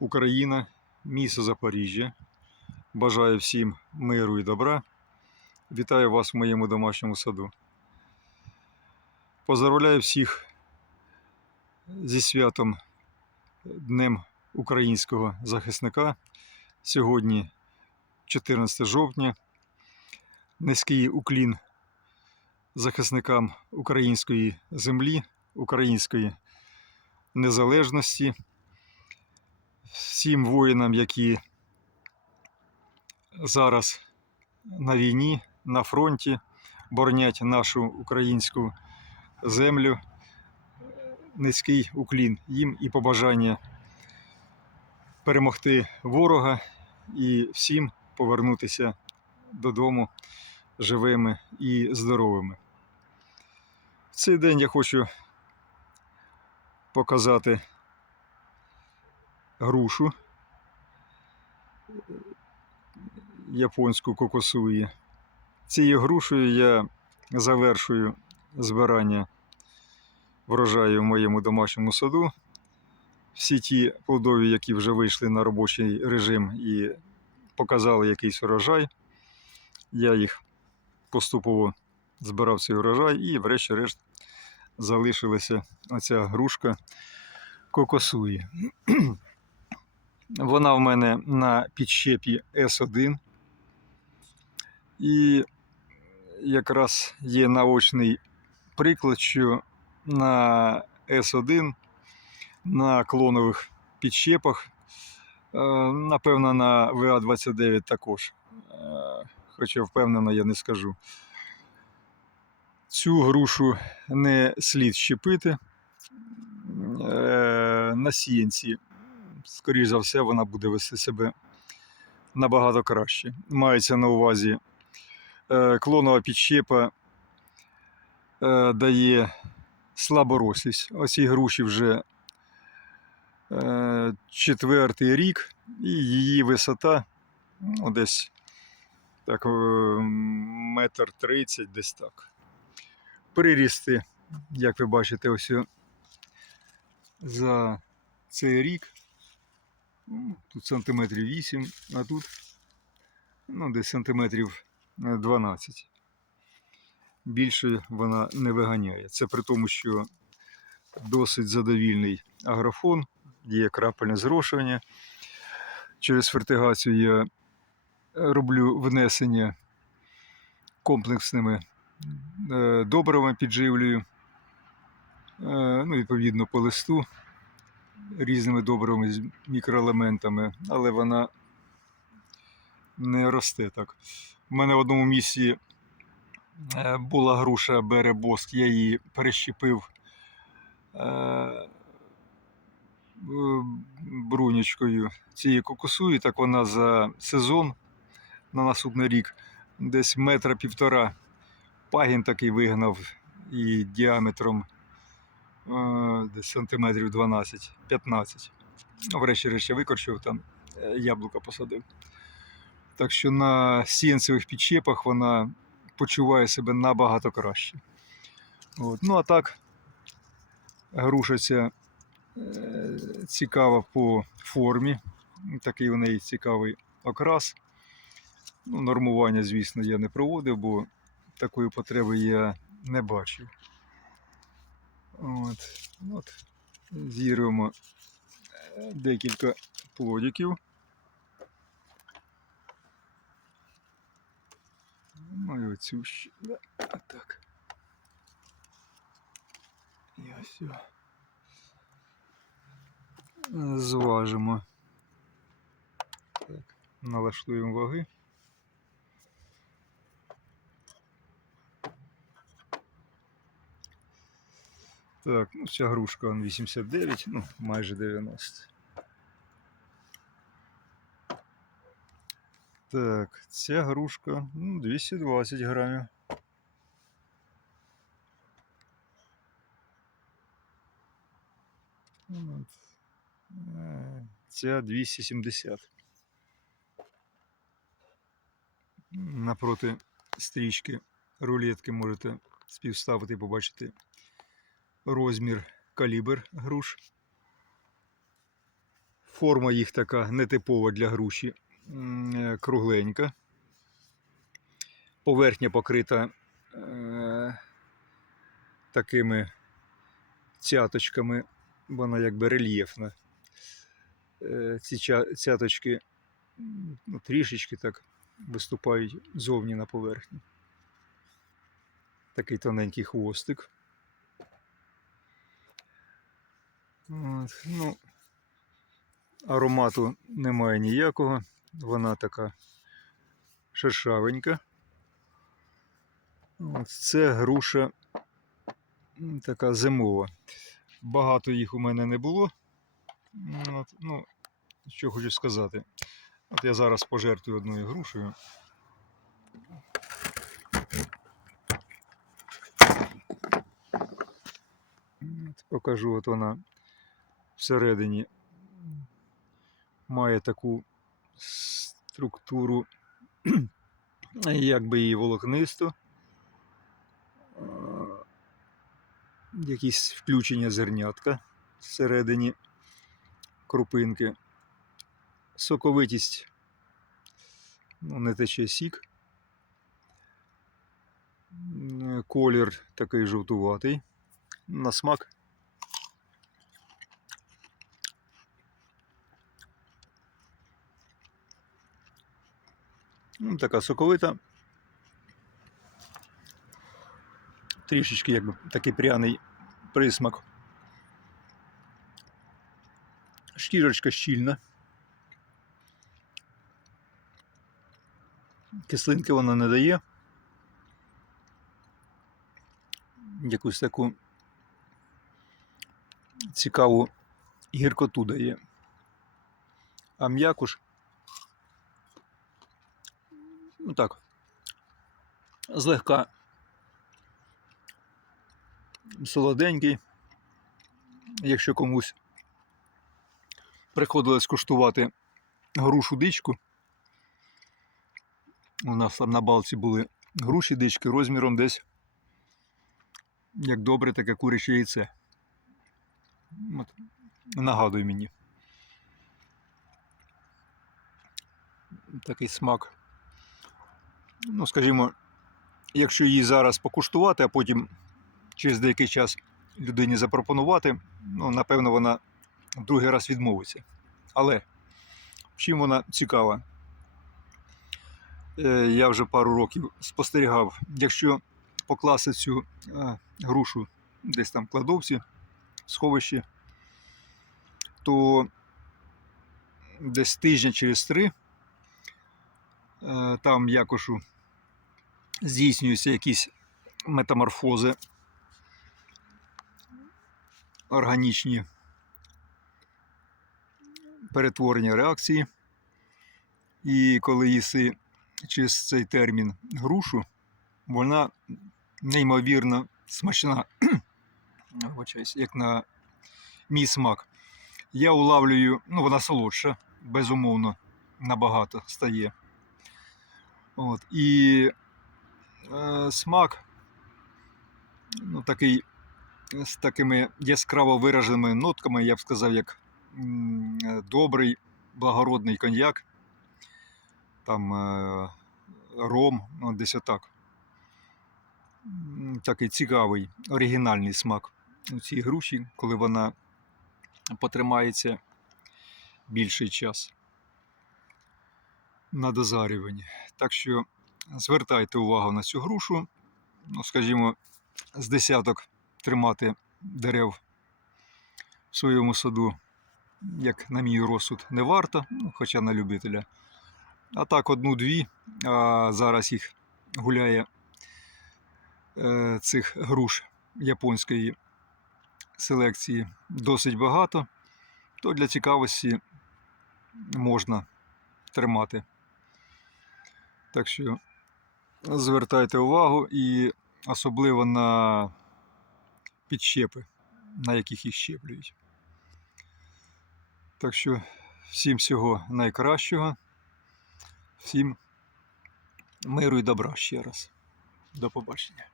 Україна, місто Запоріжжя. Бажаю всім миру і добра. Вітаю вас в моєму домашньому саду. Поздравляю всіх зі святом Днем українського захисника. Сьогодні 14 жовтня. Низький уклін захисникам української землі, української незалежності, всім воїнам, які зараз на війні, на фронті, боронять нашу українську землю. Низький уклін їм і побажання перемогти ворога і всім повернутися додому живими і здоровими. В цей день я хочу показати грушу японську кокосуї. Цією грушею я завершую збирання врожаю в моєму домашньому саду. Всі ті плодові, які вже вийшли на робочий режим і показали якийсь урожай, я їх поступово збирав цей урожай і, врешті-решт, залишилася оця грушка кокосуї. Вона в мене на підщепі С1. І якраз є наочний приклад, що на С1 на клонових підщепах, е, напевно, на ВА-29 також. Е, Хоча впевнено, я не скажу. Цю грушу не слід щепити. Е, На сіянці, скоріш за все, вона буде вести себе набагато краще. Мається на увазі е, клонова підщепа е, дає слаборослість. Оцій груші вже е, четвертий рік, і її висота ну, десь так, метр тридцять, десь так. Прирісти, як ви бачите, ось за цей рік. Тут сантиметрів 8, а тут ну, десь сантиметрів е, 12. Більше вона не виганяє. Це при тому, що досить задовільний агрофон, є крапельне зрошування. Через фертигацію я роблю внесення комплексними е, добривами підживлюю. Е, Ну, відповідно, по листу різними добривами з мікроелементами, але вона не росте так. У мене в одному місці е, була груша беребоск, я її перещепив е, брунячкою цією кокосую, так вона за сезон на наступний рік десь метра півтора пагін такий вигнав і діаметром десь сантиметрів 12-15. Ну, Врешті-решт викорчив там е, яблука посадив. Так що на сіянцевих підчепах вона почуває себе набагато краще. От. Ну а так, груша ця е, цікава по формі. Такий у неї цікавий окрас. Ну, нормування, звісно, я не проводив, бо такої потреби я не бачив. От, от. Зірвемо е, декілька плодиків. Ну і оцю ще. Да, так. І ось. Зважимо. Так, налаштуємо ваги. Так, ну ця грушка он 89, ну майже 90. Так, ця грушка ну, 220 грамів. От. Е, Ця 270. Напроти стрічки рулетки можете співставити і побачити розмір, калібр груш. Форма їх така нетипова для груші, е, кругленька. Поверхня покрита е, такими цяточками, вона якби рельєфна. Е, ці цяточки ну, трішечки так виступають зовні на поверхні. Такий тоненький хвостик. От, ну, аромату немає ніякого. Вона така шершавенька. От, це груша така зимова. Багато їх у мене не було. От, ну, що хочу сказати. От я зараз пожертвую одною грушею. Покажу, от вона всередині має таку структуру, якби її волокнисту. Е, Якісь включення зернятка всередині крупинки. Соковитість, ну, не тече сік. Колір такий жовтуватий. На смак. Ну, така соковита. Трішечки якби такий пряний присмак. Шкірочка щільна. Кислинки вона не дає. Якусь таку цікаву гіркоту дає. А м'якуш, ну так, злегка солоденький. Якщо комусь приходилось куштувати грушу дичку, у нас там на балці були груші дички розміром десь як добре таке куряче яйце. От, нагадуй мені. Такий смак. Ну, скажімо, якщо її зараз покуштувати, а потім через деякий час людині запропонувати, ну, напевно, вона другий раз відмовиться. Але чим вона цікава? Е, Я вже пару років спостерігав, якщо покласти цю е, грушу десь там в кладовці, в сховищі, то десь тижня через три там якошу здійснюються якісь метаморфози органічні перетворення реакції. І коли їси через цей термін грушу, вона неймовірно смачна, як на мій смак. Я улавлюю, ну вона солодша, безумовно, набагато стає. От, і е, смак ну, такий з такими яскраво вираженими нотками, я б сказав, як м, добрий, благородний коньяк, там е, ром, ну, десь отак. Такий цікавий, оригінальний смак у цій груші, коли вона потримається більший час на дозарюванні. Так що звертайте увагу на цю грушу. Ну, скажімо, з десяток тримати дерев в своєму саду, як на мій розсуд, не варто, ну, хоча на любителя. А так, одну-дві, а зараз їх гуляє е, цих груш японської селекції досить багато, то для цікавості можна тримати. Так що звертайте увагу і особливо на підщепи, на яких їх щеплюють. Так що всім всього найкращого, всім миру і добра ще раз. До побачення.